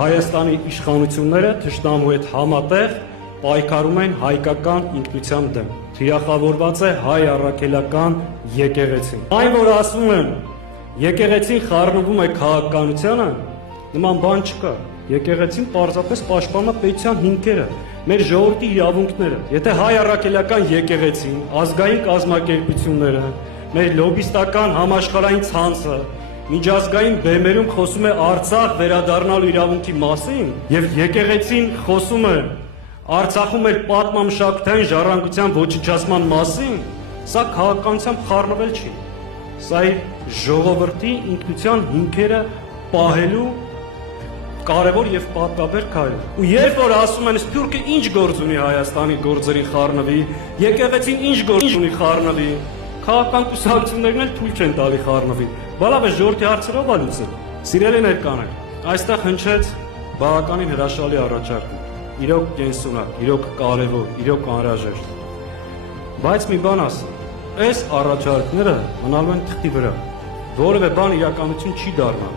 Հայաստանի իշխանությունները թշնամու հետ համատեղ պայքարում են հայկական ինքնության դեմ։ Թիրախավորված է հայ առաքելական եկեղեցին։ Այն, որ ասում են, եկեղեցին խառնվում է քաղաքականությանը, նման բան չկա։ Եկեղեցին պարզապես պաշտպանում է պետության հիմքերը, մեր ժողովրդի իրավունքները։ Եթե հայ առաքելական եկեղեցին, ազգային կազմակերպությունները, մեր լոբիստական համաշխարհային ցանցը միջազգային բեմերում խոսում է Արցախ վերադառնալու իրավունքի մասին, եւ եկեղեցին խոսում է Արցախում մեր պատմամշակութային ժառանգության ոչնչացման մասին, սա քաղաքականությամբ խառնվել չի։ Սա է ժողովրդի ինքնության հիմքերը պահելու կարևոր եւ պատվաբեր քայլ։ Ու երբ որ ասում են Սփյուռքը ինչ գործ ունի Հայաստանի գործերի խառնվի, եկեղեցին ինչ գործ ունի խառնվի, քաղաքական կուսակցություններն էլ թույլ չեն տալի խառնվի։ Բալավ է ժողովրդի հարցերով է լուծել։ Սիրելի ներկաներ, այստեղ հնչեց բավականին հրաշալի առաջարկներ։ Իրոք կենսունակ, իրոք կարևոր, իրոք անհրաժեշտ։ Բայց մի բան ասեմ, այս առաջարկները մնալու են թղթի վրա։ Որևէ բան իրականություն չի դառնալ,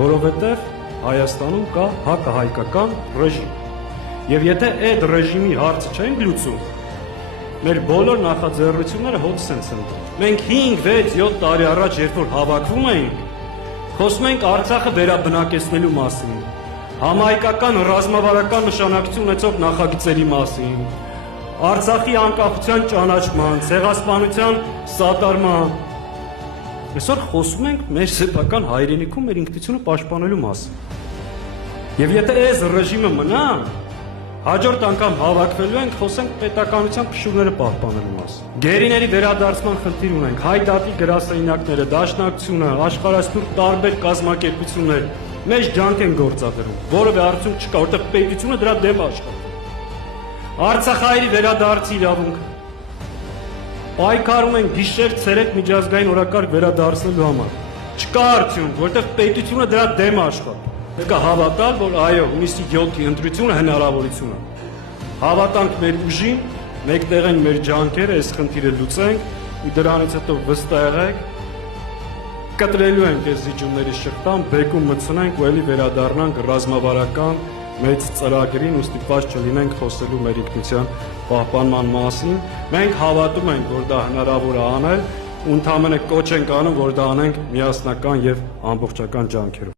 որովհետև Հայաստանում կա հակահայկական ռեժիմ։ Եվ եթե այդ ռեժիմի հարցը չենք լուծում, մեր բոլոր նախաձեռնությունները հոտ սենց են։ Մենք 5, 6, 7 տարի առաջ, երբ որ հավաքվում էինք, խոսում ենք Արցախը վերաբնակեցնելու մասին, համահայկական ռազմավարական նշանակություն ունեցող նախագծերի մասին, Արցախի անկախության ճանաչման, ցեղասպանության սատարման։ Այսօր խոսում ենք մեր սեփական հայրենիքում մեր ինքնությունը պաշտպանելու մասին։ Եվ եթե այս ռեժիմը մնա, հաջորդ անգամ հավաքվելու ենք, խոսենք պետականության փշուրները պահպանելու մասին։ Գերիների վերադարձման խնդիր ունենք, հայ դատի գրասենյակները, դաշնակցությունը, աշխարհասփյուռ տարբեր կազմակերպություններ մեծ ջանք են գործադրում, որովհետև արդյունք չկա, որտեղ պետությունը դրա դեմ աշխատում։ Արցախահայերի վերադարձի իրավունքը պայքարում են գիշեր ցերեկ միջազգային օրակարգ վերադարձնելու համար։ Չկա արդյունք, որտեղ պետությունը դրա դեմ աշխատում։ Եկա հավատալ, որ այո, հունիսի 7-ի ընտրությունը հնարավորություն է։ Հավատանք մեր ուժին, մեկտեղ են մեր ջանքերը, այս խնդիրը լուծենք, ու դրանից հետո վստահ եղեք, կտրելու ենք այս զիջումների շղթան, բեկում մտցնենք ու էլի վերադառնանք ռազմավարական մեծ ծրագրին ու ստիպված չլինենք խոսելու մեր ինքնության պահպանման մասին։ Մենք հավատում ենք, որ դա հնարավոր է անել, ու ընդհանրապես կոչ ենք անում, որ դա անենք միասնական եւ ամբողջական ջանքերով։